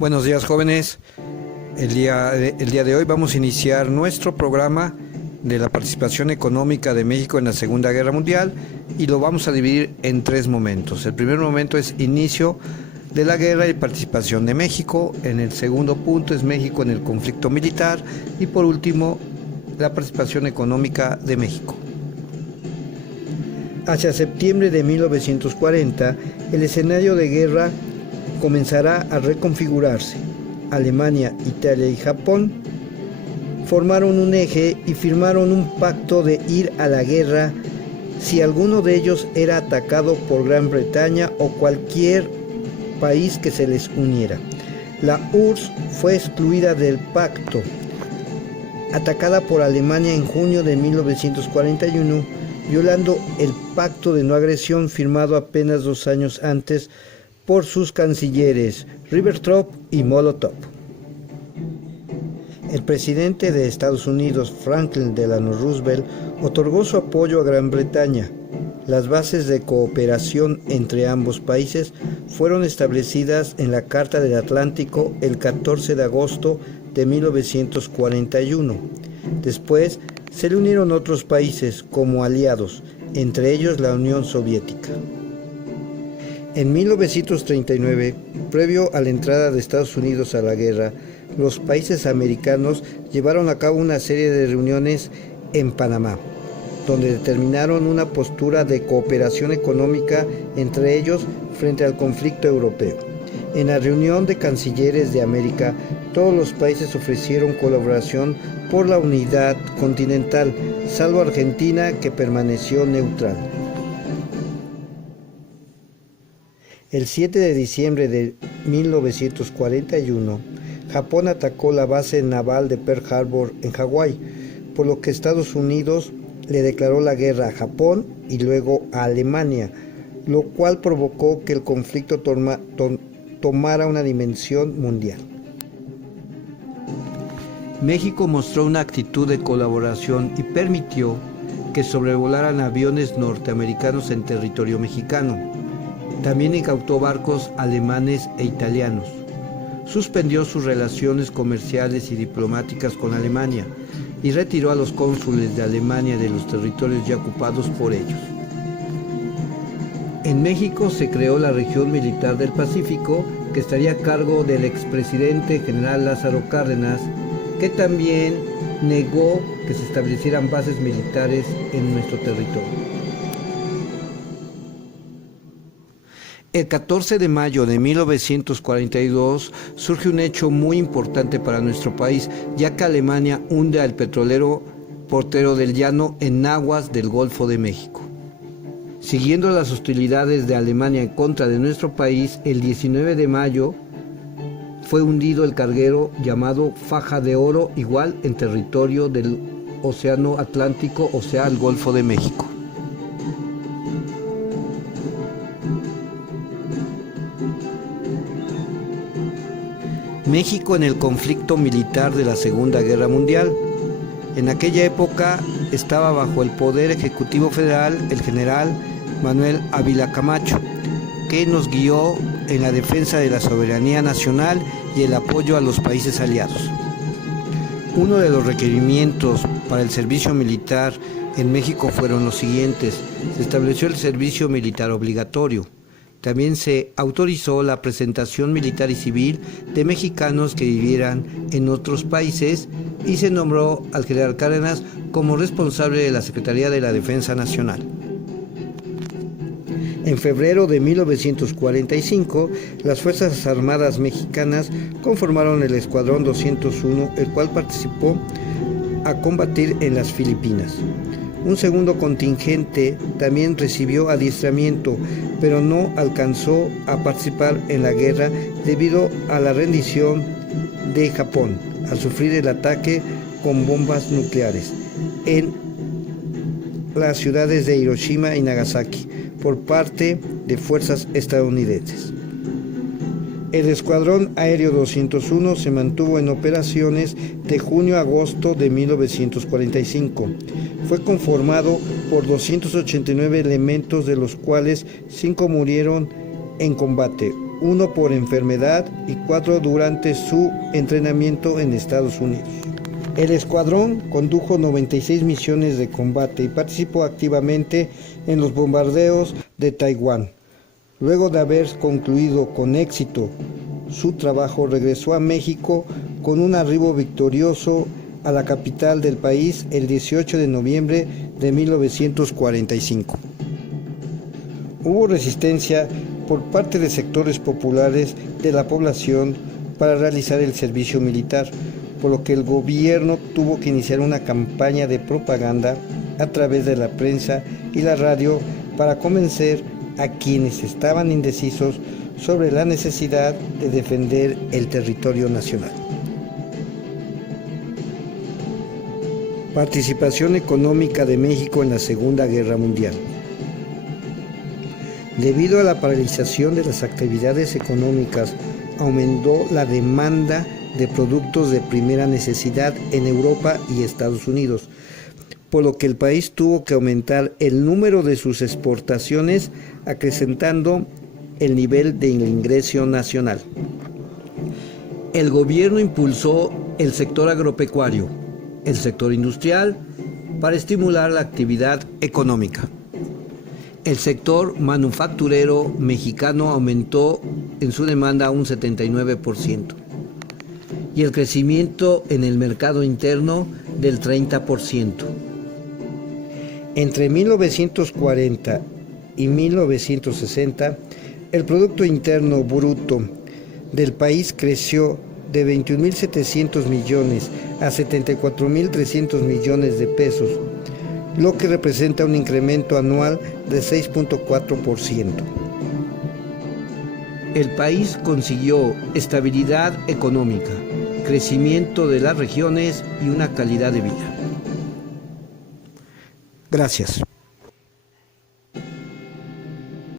Buenos días, jóvenes. El día de hoy vamos a iniciar nuestro programa de la participación económica de México en la Segunda Guerra Mundial y lo vamos a dividir en tres momentos. El primer momento es inicio de la guerra y participación de México. En el segundo punto es México en el conflicto militar y por último la participación económica de México. Hacia septiembre de 1940, el escenario de guerra comenzará a reconfigurarse. Alemania, Italia y Japón formaron un eje y firmaron un pacto de ir a la guerra si alguno de ellos era atacado por Gran Bretaña o cualquier país que se les uniera. La URSS fue excluida del pacto, atacada por Alemania en junio de 1941, violando el pacto de no agresión firmado apenas 2 años antes por sus cancilleres Ribbentrop y Molotov. El presidente de Estados Unidos, Franklin Delano Roosevelt, otorgó su apoyo a Gran Bretaña. Las bases de cooperación entre ambos países fueron establecidas en la Carta del Atlántico el 14 de agosto de 1941. Después se le unieron otros países como aliados, entre ellos la Unión Soviética. En 1939, previo a la entrada de Estados Unidos a la guerra, los países americanos llevaron a cabo una serie de reuniones en Panamá, donde determinaron una postura de cooperación económica entre ellos frente al conflicto europeo. En la reunión de cancilleres de América, todos los países ofrecieron colaboración por la unidad continental, salvo Argentina, que permaneció neutral. El 7 de diciembre de 1941, Japón atacó la base naval de Pearl Harbor en Hawái, por lo que Estados Unidos le declaró la guerra a Japón y luego a Alemania, lo cual provocó que el conflicto tomara una dimensión mundial. México mostró una actitud de colaboración y permitió que sobrevolaran aviones norteamericanos en territorio mexicano. También incautó barcos alemanes e italianos. Suspendió sus relaciones comerciales y diplomáticas con Alemania y retiró a los cónsules de Alemania de los territorios ya ocupados por ellos. En México se creó la región militar del Pacífico, que estaría a cargo del expresidente general Lázaro Cárdenas, que también negó que se establecieran bases militares en nuestro territorio. El 14 de mayo de 1942 surge un hecho muy importante para nuestro país, ya que Alemania hunde al petrolero Portero del Llano en aguas del Golfo de México. Siguiendo las hostilidades de Alemania en contra de nuestro país, el 19 de mayo fue hundido el carguero llamado Faja de Oro, igual en territorio del Océano Atlántico, o sea, el Golfo de México. México en el conflicto militar de la Segunda Guerra Mundial. En aquella época estaba bajo el poder ejecutivo federal el general Manuel Ávila Camacho, que nos guió en la defensa de la soberanía nacional y el apoyo a los países aliados. Uno de los requerimientos para el servicio militar en México fueron los siguientes. Se estableció el servicio militar obligatorio. También se autorizó la presentación militar y civil de mexicanos que vivieran en otros países y se nombró al general Cárdenas como responsable de la Secretaría de la Defensa Nacional. En febrero de 1945, las Fuerzas Armadas Mexicanas conformaron el Escuadrón 201, el cual participó a combatir en las Filipinas. Un segundo contingente también recibió adiestramiento, pero no alcanzó a participar en la guerra debido a la rendición de Japón al sufrir el ataque con bombas nucleares en las ciudades de Hiroshima y Nagasaki por parte de fuerzas estadounidenses. El Escuadrón Aéreo 201 se mantuvo en operaciones de junio a agosto de 1945. Fue conformado por 289 elementos, de los cuales 5 murieron en combate, 1 por enfermedad y 4 durante su entrenamiento en Estados Unidos. El escuadrón condujo 96 misiones de combate y participó activamente en los bombardeos de Taiwán. Luego de haber concluido con éxito su trabajo, regresó a México con un arribo victorioso a la capital del país el 18 de noviembre de 1945. Hubo resistencia por parte de sectores populares de la población para realizar el servicio militar, por lo que el gobierno tuvo que iniciar una campaña de propaganda a través de la prensa y la radio para convencer a quienes estaban indecisos sobre la necesidad de defender el territorio nacional. Participación económica de México en la Segunda Guerra Mundial. Debido a la paralización de las actividades económicas, aumentó la demanda de productos de primera necesidad en Europa y Estados Unidos, por lo que el país tuvo que aumentar el número de sus exportaciones, acrecentando el nivel de ingreso nacional. El gobierno impulsó el sector agropecuario, el sector industrial, para estimular la actividad económica. El sector manufacturero mexicano aumentó en su demanda un 79% y el crecimiento en el mercado interno del 30%. Entre 1940 y 1960, el Producto Interno Bruto del país creció de 21.700 millones a 74.300 millones de pesos, lo que representa un incremento anual de 6.4%. El país consiguió estabilidad económica, crecimiento de las regiones y una calidad de vida. Gracias.